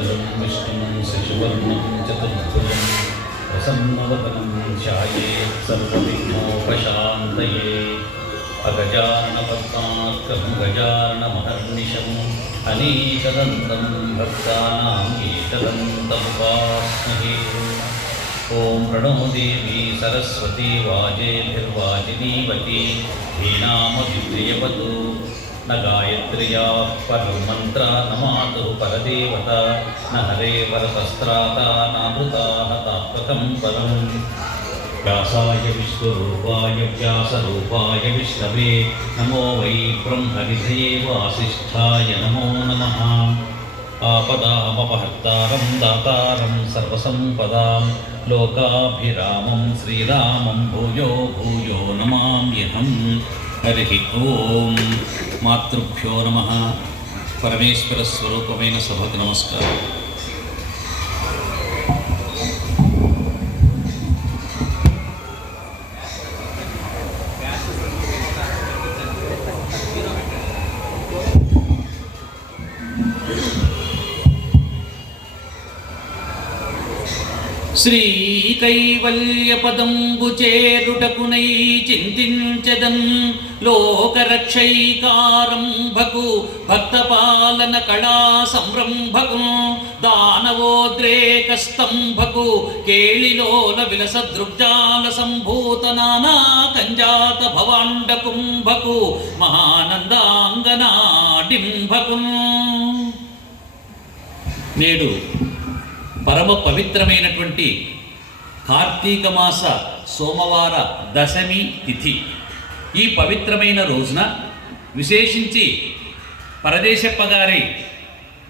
शुक्लाम्बरधरं विष्णुं शशिवर्णं चतुर्भुजं प्रसन्नवदनं ध्यायेत् सर्वविघ्नोपशान्तये अगजाननपद्मार्कं गजाननमहर्निशम् अनेकदन्तं भक्तानाम् एकदन्तमुपास्महे। ॐ प्रणो देवी सरस्वती वाजेभिर्वाजिनीवती धीनामभिप्रियवतु न गायत्र्या परं मन्त्रा न मातुः परदेवता न हरे वरतस्त्राता नामृताः तात्वकं परम्। व्यासाय विश्वरूपाय व्यासरूपाय विष्णवे नमो वै ब्रह्मनिधये वासिष्ठाय नमो नमः। आपदामपहर्तारं दातारं सर्वसम्पदां लोकाभिरामं श्रीरामं भूयो भूयो नमाम्यहम्। हरिः ओम। मातृभ्यो नमः। परमेश्वर स्वरूपమైన సభకు నమస్కారం। శ్రీ కైవల్యపదంబు చేరుటకునై చింతించెదన్ లోకరక్షైకారంభకు భక్తపాలన కళా సంరంభకు దానవోద్రేకస్తంభకు కేళిలోల విలస దృగ్జాల సంభూత నానా కంజాత భవాండ కుంభకు మహానందాంగనాడింభకు నేడు పరమ పవిత్రమైనటువంటి కార్తీక మాస సోమవార దశమి తిథి. ఈ పవిత్రమైన రోజున విశేషించి పరదేశప్ప గారి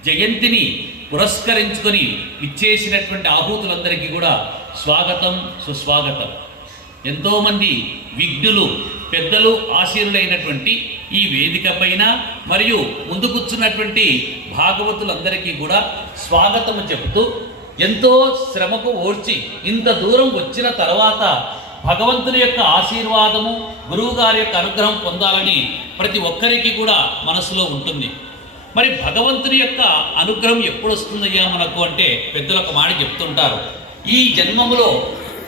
జయంతిని పురస్కరించుకొని ఇచ్చేసినటువంటి ఆహూతులందరికీ కూడా స్వాగతం సుస్వాగతం. ఎంతోమంది విఘ్నులు పెద్దలు ఆశీనులైనటువంటి ఈ వేదిక పైన మరియు ముందు కూర్చున్నటువంటి భాగవతులందరికీ కూడా స్వాగతము చెబుతూ, ఎంతో శ్రమకు ఓర్చి ఇంత దూరం వచ్చిన తర్వాత భగవంతుని యొక్క ఆశీర్వాదము గురువు గారి యొక్క అనుగ్రహం పొందాలని ప్రతి ఒక్కరికి కూడా మనసులో ఉంటుంది. మరి భగవంతుని యొక్క అనుగ్రహం ఎప్పుడు వస్తుందయ్యా మనకు అంటే పెద్దలు ఒక మాట చెప్తుంటారు, ఈ జన్మములో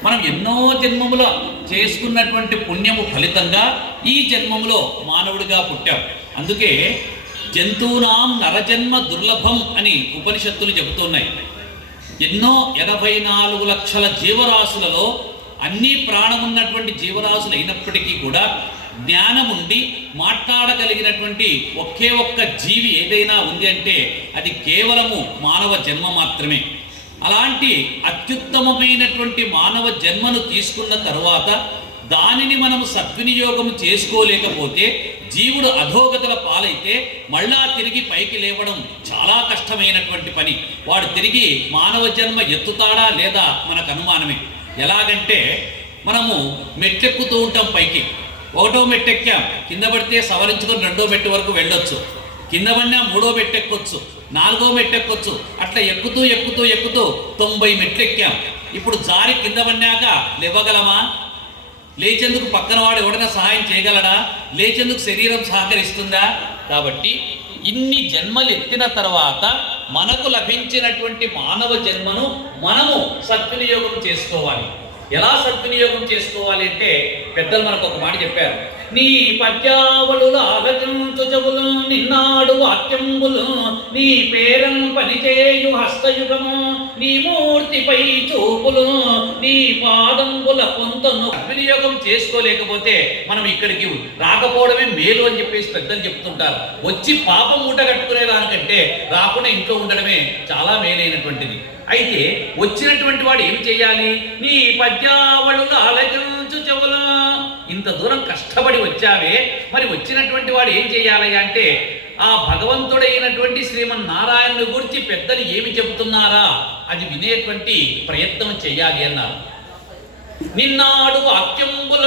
మనం ఎన్నో జన్మముల చేసుకున్నటువంటి పుణ్యము ఫలితంగా ఈ జన్మములో మానవుడిగా పుట్టాం. అందుకే జంతువునాం నరజన్మ దుర్లభం అని ఉపనిషత్తులు చెబుతున్నాయి. ఎన్నో 84 లక్షల జీవరాశులలో అన్ని ప్రాణమున్నటువంటి జీవరాశులు అయినప్పటికీ కూడా జ్ఞానముండి మాట్లాడగలిగినటువంటి ఒకే ఒక్క జీవి ఏదైనా ఉంది అంటే అది కేవలము మానవ జన్మ మాత్రమే. అలాంటి అత్యుత్తమమైనటువంటి మానవ జన్మను తీసుకున్న తరువాత దానిని మనము సద్వినియోగం చేసుకోలేకపోతే జీవుడు అధోగతుల పాలైతే మళ్ళా తిరిగి పైకి లేవడం చాలా కష్టమైనటువంటి పని. వాడు తిరిగి మానవ జన్మ ఎత్తుతాడా లేదా మనకు అనుమానమే. ఎలాగంటే మనము మెట్టెక్కుతూ ఉంటాం, పైకి ఒకటో మెట్టెక్కాం, కింద పడితే సవరించుకొని రెండో మెట్టు వరకు వెళ్ళొచ్చు, కింద పడినా మూడో మెట్టెక్కొచ్చు, నాలుగో మెట్టెక్కొచ్చు, అట్లా ఎక్కుతూ ఎక్కుతూ ఎక్కుతూ 90 మెట్లు ఎక్కాం. ఇప్పుడు జారి కింద పడినాక లేవగలమా? లేచేందుకు పక్కన వాడు ఎవడైనా సహాయం చేయగలడా? లేచేందుకు శరీరం సహకరిస్తుందా? కాబట్టి ఇన్ని జన్మలు ఎత్తిన తర్వాత మనకు లభించినటువంటి మానవ జన్మను మనము సద్వినియోగం చేసుకోవాలి. ఎలా సద్వినియోగం చేసుకోవాలి అంటే పెద్దలు మనకు ఒక మాట చెప్పారు, నీ పద్యావళులు ఆలకించు చెవులు నిన్నాడు వాక్యంబులు నీ పేరం పనిచేయు హస్తయుగము నీ మూర్తిపై చూపులు నీ పాదంబుల పొంతను వినియోగం చేసుకోలేకపోతే మనం ఇక్కడికి రాకపోవడమే మేలు అని చెప్పేసి పెద్దలు చెప్తుంటారు. వచ్చి పాపం మూట కట్టుకునే దానికంటే రాకుండా ఇంట్లో ఉండడమే చాలా మేలైనటువంటిది. అయితే వచ్చినటువంటి వాడు ఏం చేయాలి? నీ పద్యావళులు ఆలకించు చెవులు, ఇంత దూరం కష్టపడి వచ్చావే, మరి వచ్చినటువంటి వాడు ఏం చేయాలి అంటే ఆ భగవంతుడైనటువంటి శ్రీమన్నారాయణుని గురించి పెద్దలు ఏమి చెబుతున్నారా అది వినేటువంటి ప్రయత్నం చేయాలి అన్నారు. నిన్నాడు వాక్యంబుల,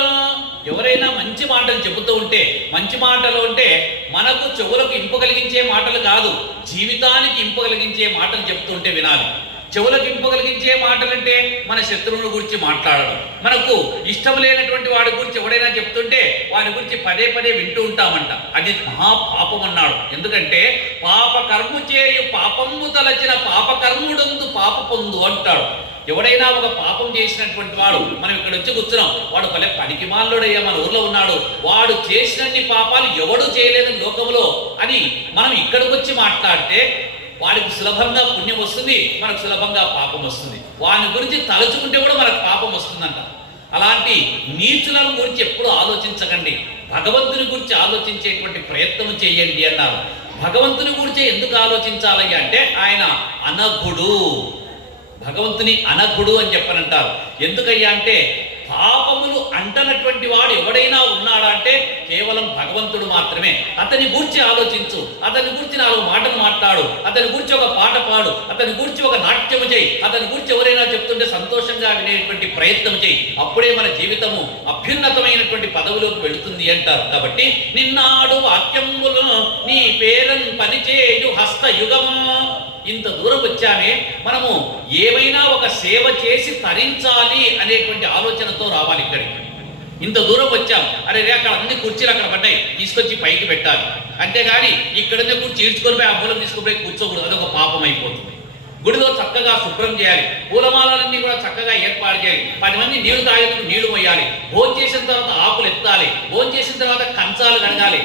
ఎవరైనా మంచి మాటలు చెబుతూ ఉంటే, మంచి మాటలు అంటే మనకు చెవులకు ఇంపు కలిగించే మాటలు కాదు, జీవితానికి ఇంపు కలిగించే మాటలు చెప్తుంటే వినాలి. చెవులకు ఇంపగలిగించే మాటలంటే మన శత్రువుల గురించి మాట్లాడడం, మనకు ఇష్టం లేనటువంటి వాడి గురించి ఎవడైనా చెప్తుంటే వాడి గురించి పదే పదే వింటూ ఉంటామంట. అది మహాపాపం అన్నాడు. ఎందుకంటే పాప కర్ము చేయు పాపము తలచిన పాపకర్ముడందు పాప పొందు అంటాడు. ఎవడైనా ఒక పాపం చేసినటువంటి వాడు, మనం ఇక్కడ వచ్చి కూర్చున్నాం, వాడు పల్లె పనికి మాలోడయ్యా మన ఊర్లో ఉన్నాడు, వాడు చేసినన్ని పాపాలు ఎవడు చేయలేదు లోకంలో అని మనం ఇక్కడికి వచ్చి మాట్లాడితే వాడికి సులభంగా పుణ్యం వస్తుంది, మనకు సులభంగా పాపం వస్తుంది. వాని గురించి తలుచుకుంటే కూడా మనకు పాపం వస్తుందంట. అలాంటి నీచులను గురించి ఎప్పుడు ఆలోచించకండి, భగవంతుని గురించి ఆలోచించేటువంటి ప్రయత్నం చేయండి అన్నారు. భగవంతుని గురించి ఎందుకు ఆలోచించాలి అంటే ఆయన అనఘుడు, భగవంతుని అనఘుడు అని చెప్పనంటారు. ఎందుకయ్యా అంటే పాపములు అంటనటువంటి వాడు ఎవడైనా ఉన్నాడా అంటే కేవలం భగవంతుడు మాత్రమే. అతని గురించి ఆలోచించు, అతని గురించి 4 మాటలు మాట్లాడు, అతని గురించి ఒక పాట పాడు, అతని గురించి ఒక నాట్యము చేయి, అతని గురించి ఎవరైనా చెప్తుంటే సంతోషంగా వినేటువంటి ప్రయత్నం చేయి. అప్పుడే మన జీవితము అభ్యున్నతమైనటువంటి పదవులోకి వెళుతుంది అంటారు. కాబట్టి నిన్నాడు వాక్యములను నీ పేరన్ పనిచేయు హస్తయుగము. ఇంత దూరం వచ్చామే, మనము ఏమైనా ఒక సేవ చేసి తరించాలి అనేటువంటి ఆలోచనతో రావాలి ఇక్కడికి. ఇంత దూరం వచ్చాం, అరే రే అక్కడ అన్ని కుర్చీలు అక్కడ పడ్డాయి, తీసుకొచ్చి పైకి పెట్టాలి. అంతేగాని ఇక్కడనే కుర్చీ ఈడ్చుకొని పోయి ఆ మూలం తీసుకుపోయి కూర్చోకూడదు, అదొక పాపం అయిపోతుంది. గుడిలో చక్కగా శుభ్రం చేయాలి, పూలమాలన్నీ కూడా చక్కగా ఏర్పాటు చేయాలి, 10 మంది నీళ్లు తాగేందుకు నీళ్లు మొయ్యాలి, భోజనం చేసిన తర్వాత ఆకులు ఎత్తాలి, భోజనం చేసిన తర్వాత కంచాలు కడగాలి.